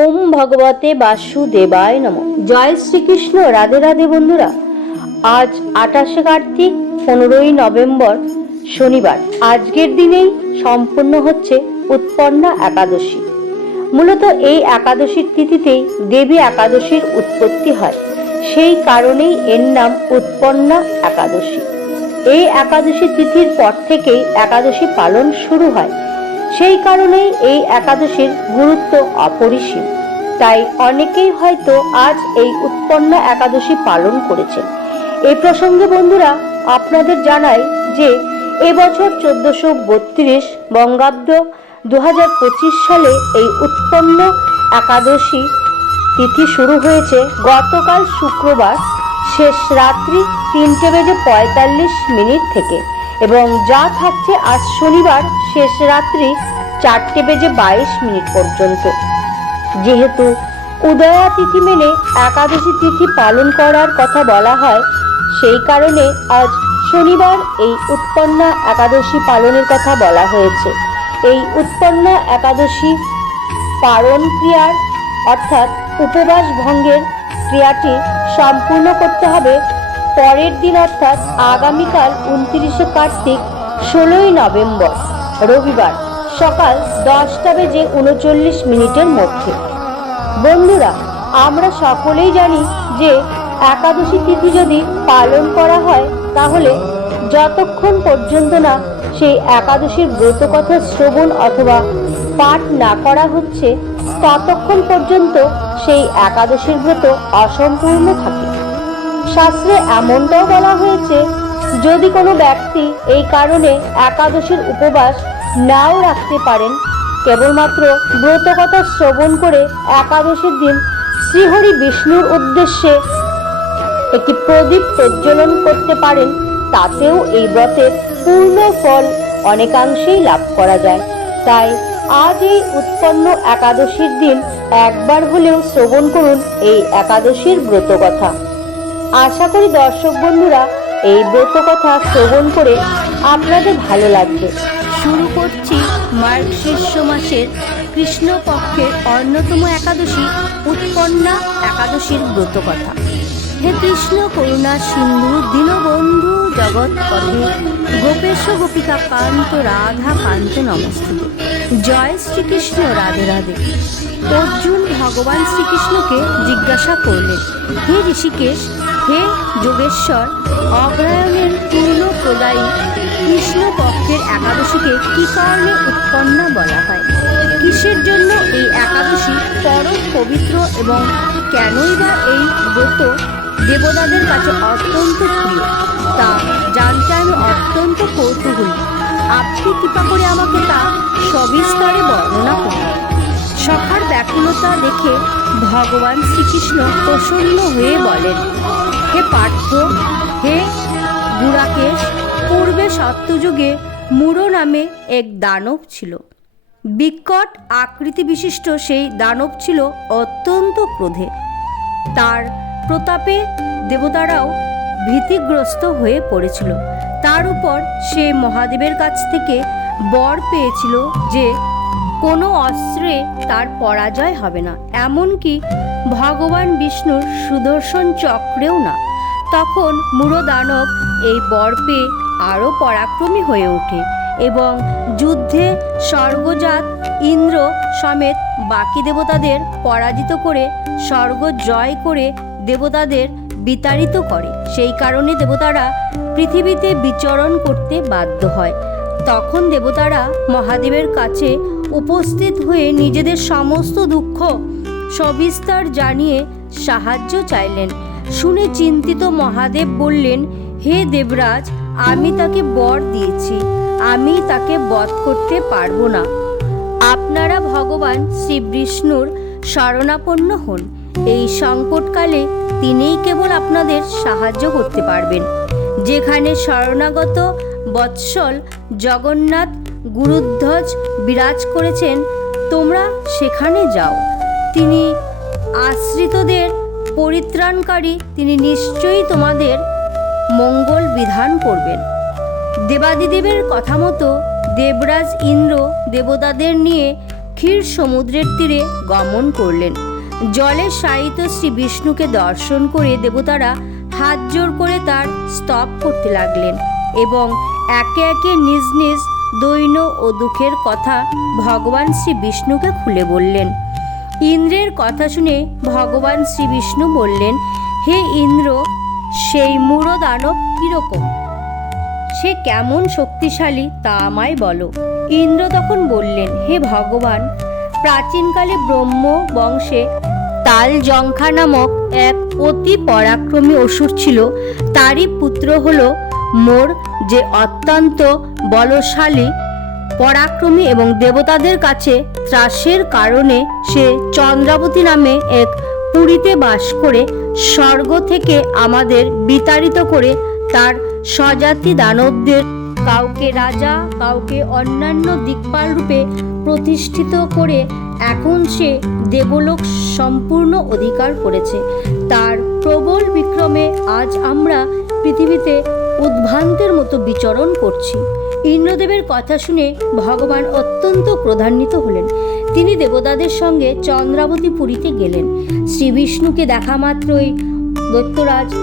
ওম ভগবতে বাসুদেবায় নম। জয় শ্রীকৃষ্ণ, রাধে রাধে বন্ধুরা। আজ আঠাশে কার্তিক, পনেরোই নভেম্বর, শনিবার। আজকের দিনেই সম্পন্ন হচ্ছে উৎপন্না একাদশী। মূলত এই একাদশীর তিথিতেই দেবী একাদশীর উৎপত্তি হয়। সেই কারণেই এর নাম উৎপন্না একাদশী। এই একাদশী তিথির পর থেকেই একাদশী পালন শুরু হয়। সেই কারণেই এই একাদশীর গুরুত্ব অপরিসীম। তাই অনেকেই হয়তো আজ এই উৎপন্ন একাদশী পালন করেছেন। এই প্রসঙ্গে বন্ধুরা, আপনাদের জানাই যে এবছর চোদ্দশো বত্রিশ বঙ্গাব্দ দু হাজার পঁচিশ সালে এই উৎপন্ন একাদশী তিথি শুরু হয়েছে গতকাল শুক্রবার শেষ রাত্রি তিনটে বেজে পঁয়তাল্লিশ মিনিট থেকে। এবং যা থাকছে আজ শনিবার শেষ রাত্রি চারটে বেজে বাইশ মিনিট পর্যন্ত। যেহেতু উদয়া তিথি মেনে একাদশী তিথি পালন করার কথা বলা হয়, সেই কারণে আজ শনিবার এই উৎপন্না একাদশী পালনের কথা বলা হয়েছে। এই উৎপন্না একাদশী পালন ক্রিয়ার অর্থাৎ উপবাস ভঙ্গের ক্রিয়াটি সম্পূর্ণ করতে হবে পরের দিন অর্থাৎ আগামীকাল উনত্রিশে কার্তিক, ষোলোই নভেম্বর, রবিবার, সকাল দশটা বেজে উনচল্লিশ মিনিটের মধ্যে। বন্ধুরা, আমরা সকলেই জানি যে একাদশী তিথি যদি পালন করা হয়, তাহলে যতক্ষণ পর্যন্ত না সেই একাদশীর ব্রত কথা শ্রবণ অথবা পাঠ না করা হচ্ছে, ততক্ষণ পর্যন্ত সেই একাদশীর ব্রত অসম্পূর্ণ থাকে। শাস্ত্রে এমনটাও বলা হয়েছে, যদি কোনো ব্যক্তি এই কারণে একাদশীর উপবাস নাও রাখতে পারেন, কেবলমাত্র ব্রতকথা শ্রবণ করে একাদশীর দিন শ্রীহরি বিষ্ণুর উদ্দেশ্যে একটি প্রদীপ প্রজ্বলন করতে পারেন, তাতেও এই ব্রতের পূর্ণ ফল অনেকাংশেই লাভ করা যায়। তাই আজ এই উৎপন্ন একাদশীর দিন একবার হলেও শ্রবণ করুন এই একাদশীর ব্রতকথা। আশা করি দর্শক বন্ধুরা, এই ব্রতকথা শ্রবণ করে আপনাদের ভালো লাগবে। শুরু করছি মার্গ শীর্ষ মাসের কৃষ্ণপক্ষের অন্যতম একাদশী, উৎপন্না একাদশীর ব্রত কথা। হে কৃষ্ণ করুণা সিন্ধু, দীনবন্ধু জগৎ পথে, গোপেশ গোপিকা কান্ত, রাধা কান্ত নমস্তুতে। জয় শ্রীকৃষ্ণ, রাধে রাধে। অর্জুন ভগবান শ্রীকৃষ্ণকে জিজ্ঞাসা করলেন, হে ঋষিকেশ হে যোগেশ্বর অগ্রায়ণের পূর্ণ প্রদায়ী কৃষ্ণ পক্ষের একাদশীকে কী কারণে উৎপন্না বলা হয়? কিসের জন্য এই একাদশী পরম পবিত্র এবং কেনই বা এই ব্রত দেবতাদের কাছে অত্যন্ত প্রিয়? তা জানতে আমি অত্যন্ত কৌতূহলী। আপনি কৃপা করে আমাকে তা সবিস্তারে বর্ণনা করুন। সখার ব্যাকুলতা দেখে ভগবান শ্রীকৃষ্ণ প্রসন্ন হয়ে বলেন হে পার্থ, হে গুড়াকেশ পূর্বে সত্যযুগে মুড়ো নামে এক দানব ছিল। বিকট আকৃতি বিশিষ্ট সেই দানব ছিল অত্যন্ত ক্রোধে। তার প্রতাপে দেবতারাও ভীতিগ্রস্ত হয়ে পড়েছিল। তার উপর সে মহাদেবের কাছ থেকে বর পেয়েছিল যে, কোনো অস্ত্রে তার পরাজয় হবে না। এমনকি ভগবান বিষ্ণুর সুদর্শন চক্রেও না, তখন মুড়ো দানব এই বর পেয়ে আরও পরাক্রমী হয়ে ওঠে এবং যুদ্ধে স্বর্গজাত ইন্দ্র সমেত বাকি দেবতাদের পরাজিত করে স্বর্গ জয় করে দেবতাদের বিতাড়িত করে। সেই কারণে দেবতারা পৃথিবীতে বিচরণ করতে বাধ্য হয়। তখন দেবতারা মহাদেবের কাছে উপস্থিত হয়ে নিজেদের সমস্ত দুঃখ সবিস্তার জানিয়ে সাহায্য চাইলেন। শুনে চিন্তিত মহাদেব বললেন, হে দেবরাজ, আমি তাকে বর দিয়েছি। আমি তাকে বধ করতে পারব না। আপনারা ভগবান শ্রী বিষ্ণুর শরণাপন্ন হন। এই সংকটকালে তিনিই কেবল আপনাদের সাহায্য করতে পারবেন। যেখানে শরণাগত বৎসল জগন্নাথ গুরুধ্বজ বিরাজ করেছেন, তোমরা সেখানে যাও। তিনি আশ্রিতদের পরিত্রাণকারী, তিনি নিশ্চয়ই তোমাদের মঙ্গল বিধান করবেন। দেবাদিদেবের কথা মতো দেবরাজ ইন্দ্র দেবতাদের নিয়ে ক্ষীর সমুদ্রের তীরে গমন করলেন। জলে শায়িত শ্রী বিষ্ণুকে দর্শন করে দেবতারা হাত জোর করে তার স্তব করতে লাগলেন এবং একে একে নিজ নিজ দৈন্য ও দুঃখের কথা ভগবান শ্রী বিষ্ণুকে খুলে বললেন। ইন্দ্রের কথা শুনে ভগবান শ্রীবিষ্ণু বললেন, হে ইন্দ্র, সেই মূঢ় দানব কীরকম? সে কেমন শক্তিশালী তা আমায় বলো। ইন্দ্র তখন বললেন, হে ভগবান, প্রাচীনকালে ব্রহ্ম বংশে তাল জঙ্খা নামক এক অতি পরাক্রমী অসুর ছিল। তারই পুত্র হল মোর যে অত্যন্ত বলশালী পরাক্রমী এবং দেবতাদের কাছে ত্রাসের কারণে সে চন্দ্রাবতী নামে এক পুরীতে বাস করে স্বর্গ থেকে আমাদের বিতাড়িত করে তার স্বজাতি দানবদের কাউকে রাজা, কাউকে অন্যান্য দিকপাল রূপে প্রতিষ্ঠিত করে এখন সে দেবলোক সম্পূর্ণ অধিকার করেছে। তার প্রবল বিক্রমে আজ আমরা পৃথিবীতে উদ্ভ্রান্তের মতো বিচরণ করছি। ইন্দ্রদেবের কথা শুনে ভগবান অত্যন্ত ক্রধান্বিত হলেন। তিনি দেবতাদের সঙ্গে চন্দ্রাবতী পুরীতে গেলেন। শ্রী বিষ্ণুকে দেখা মাত্রই দৈত্যরাজ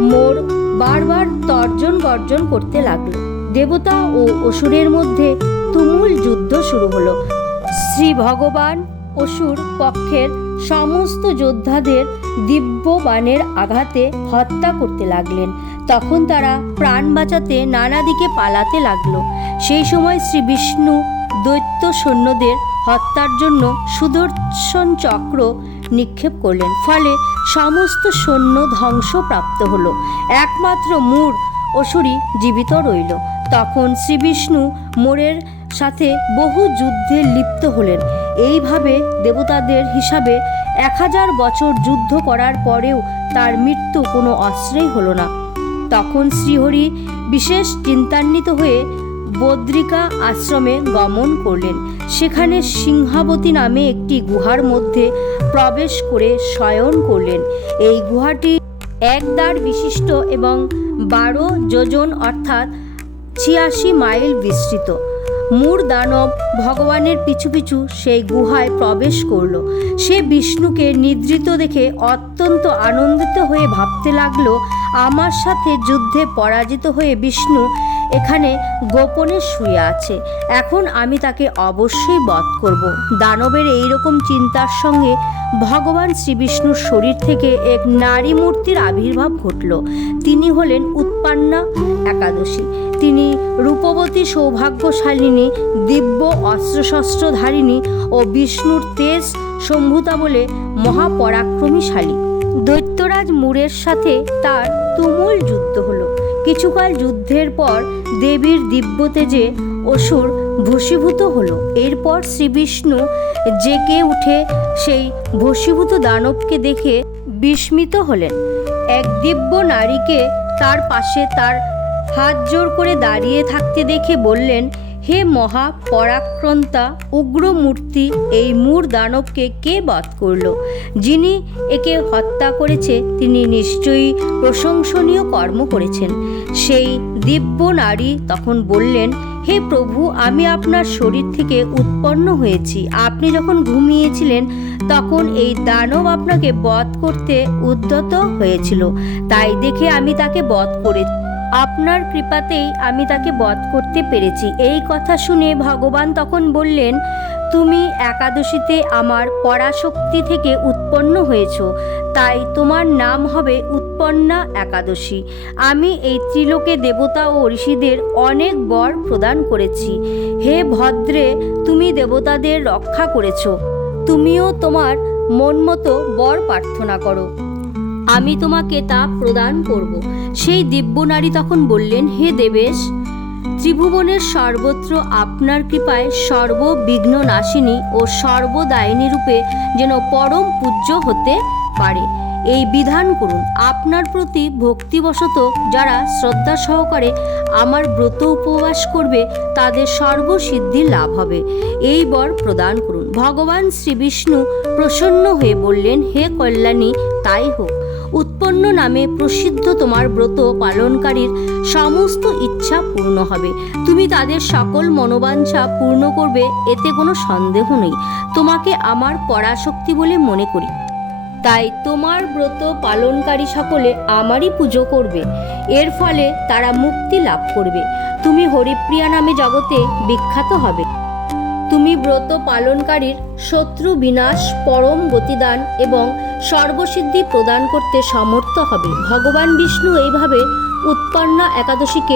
মোর বারবার তর্জন গর্জন করতে লাগল। দেবতা ও অসুরের মধ্যে তুমুল যুদ্ধ শুরু হলো। শ্রী ভগবান অসুর পক্ষের সমস্ত যোদ্ধাদের দিব্য বাণের আঘাতে হত্যা করতে লাগলেন। তখন তারা প্রাণ বাঁচাতে নানা দিকে পালাতে লাগল। সেই সময় শ্রী বিষ্ণু দৈত্য সৈন্যদের হত্যার জন্য সুদর্শন চক্র নিক্ষেপ করলেন। ফলে সমস্ত সৈন্য ধ্বংসপ্রাপ্ত হলো। একমাত্র মূর অসুরই জীবিত রইল। তখন শ্রী বিষ্ণু মোরের সাথে বহু যুদ্ধে লিপ্ত হলেন। এইভাবে দেবতাদের হিসাবে এক হাজার বছর যুদ্ধ করার পরেও তার মৃত্যু কোনো অস্ত্রেই হলো না। তখন শ্রীহরি বিশেষ চিন্তান্বিত হয়ে বদ্রিকা আশ্রমে গমন করলেন। সেখানে সিংহাবতী নামে একটি গুহার মধ্যে প্রবেশ করে শয়ন করলেন। এই গুহাটি এক দ্বার বিশিষ্ট এবং বারো যোজন অর্থাৎ ছিয়াশি মাইল বিস্তৃত। মূর দানব ভগবানের পিছু পিছু সেই গুহায় প্রবেশ করল। সে বিষ্ণুকে নিদ্রিত দেখে অত্যন্ত আনন্দিত হয়ে ভাবতে লাগল, আমার সাথে যুদ্ধে পরাজিত হয়ে বিষ্ণু এখানে গোপনে শুয়ে আছে। এখন আমি তাকে অবশ্যই বধ করব। দানবের এই রকম চিন্তার সঙ্গে ভগবান শ্রীবিষ্ণুর শরীর থেকে এক নারী মূর্তির আবির্ভাব ঘটল। তিনি হলেন উৎপান্না একাদশী। তিনি রূপবতী সৌভাগ্যশালিনী, দিব্য অস্ত্রশস্ত্রধারিণী ও বিষ্ণুর তেজ সম্ভূতা বলে মহাপরাক্রমীশালী। দৈত্যরাজ মুরের সাথে তার তুমুল যুদ্ধ হলো। কিছুকাল যুদ্ধের পর দেবীর দিব্য তেজে অসুর ভস্মীভূত হলো। এরপর শ্রীবিষ্ণু জেগে উঠে সেই ভস্মীভূত দানবকে দেখে বিস্মিত হলেন। এক দিব্য নারীকে তার পাশে তার হাত জোর করে দাঁড়িয়ে থাকতে দেখে বললেন হে মহা পরাক্রান্তা উগ্র মূর্তি এই মূর দানবকে কে বধ করল? যিনি একে হত্যা করেছে, তিনি নিশ্চয়ই প্রশংসনীয় কর্ম করেছেন। সেই দিব্য নারী তখন বললেন, হে প্রভু, আমি আপনার শরীর থেকে উৎপন্ন হয়েছি। আপনি যখন ঘুমিয়েছিলেন, তখন এই দানব আপনাকে বধ করতে উদ্যত হয়েছিল। তাই দেখে আমি তাকে বধ করেছি আপনার কৃপাতেই আমি তাকে বধ করতে পেরেছি। এই কথা শুনে ভগবান তখন বললেন, তুমি একাদশীতে আমার পরাশক্তি থেকে উৎপন্ন হয়েছ, তাই তোমার নাম হবে উৎপন্না একাদশী। আমি এই ত্রিলোকে দেবতা ও ঋষিদের অনেক বর প্রদান করেছি। হে ভদ্রে, তুমি দেবতাদের রক্ষা করেছ। তুমিও তোমার মন মতো বর প্রার্থনা করো। আমি তোমাকে তা প্রদান করব। সেই দিব্য নারী তখন বললেন, হে দেবেশ, ত্রিভুবনের সর্বত্র আপনার কৃপায় সর্ববিঘ্ন নাশিনী ও সর্বদায়িনী রূপে যেন পরম পূজ্য হতে পারে। এই বিধান করুন, আপনার প্রতি ভক্তিবশত যারা শ্রদ্ধা সহকারে আমার ব্রত উপবাস করবে, তাদের সর্বসিদ্ধি লাভ হবে। এই বর প্রদান করুন। ভগবান শ্রী বিষ্ণু প্রসন্ন হয়ে বললেন, হে কল্যাণী, তাই হোক। উৎপন্ন নামে প্রসিদ্ধ তোমার ব্রত পালনকারীর সমস্ত ইচ্ছা পূর্ণ হবে। তুমি তাদের সকল মনোবাঞ্ছা পূর্ণ করবে, এতে কোনো সন্দেহ নেই। তোমাকে আমার পরাশক্তি বলে মনে করি। তাই তোমার ব্রত পালনকারী সকলে আমারই পুজো করবে। এর ফলে তারা মুক্তি লাভ করবে। তুমি হরিপ্রিয়া নামে জগতে বিখ্যাত হবে। তুমি ব্রত পালনকারীর শত্রু বিনাশ, পরম গতিদান এবং সর্বসিদ্ধি প্রদান করতে সমর্থ হবে। ভগবান বিষ্ণু এইভাবে উৎপন্না একাদশীকে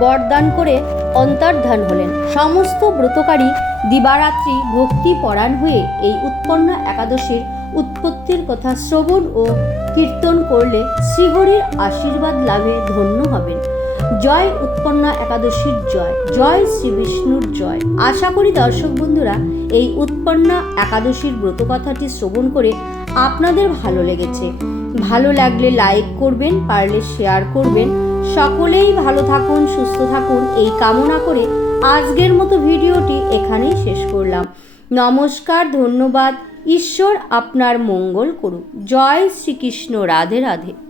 বরদান করে অন্তর্ধান হলেন। সমস্ত ব্রতকারী দিবারাত্রি ভক্তি পরায়ণ হয়ে এই উৎপন্না একাদশীর উৎপত্তির কথা শ্রবণ ও কীর্তন করলে শ্রীহরির আশীর্বাদ লাভে ধন্য হবেন। জয় উৎপন্না একাদশীর জয় জয় শ্রী বিষ্ণুর জয়। আশা করি দর্শক বন্ধুরা, এই উৎপন্না একাদশীর ব্রতকথাটি শ্রবণ করে আপনাদের ভালো লেগেছে। ভালো লাগলে লাইক করবেন, পারলে শেয়ার করবেন। সকলেই ভালো থাকুন, সুস্থ থাকুন, এই কামনা করে আজকের মতো ভিডিওটি এখানেই শেষ করলাম। নমস্কার, ধন্যবাদ, ঈশ্বর আপনার মঙ্গল করুক। জয় শ্রীকৃষ্ণ, রাধে রাধে।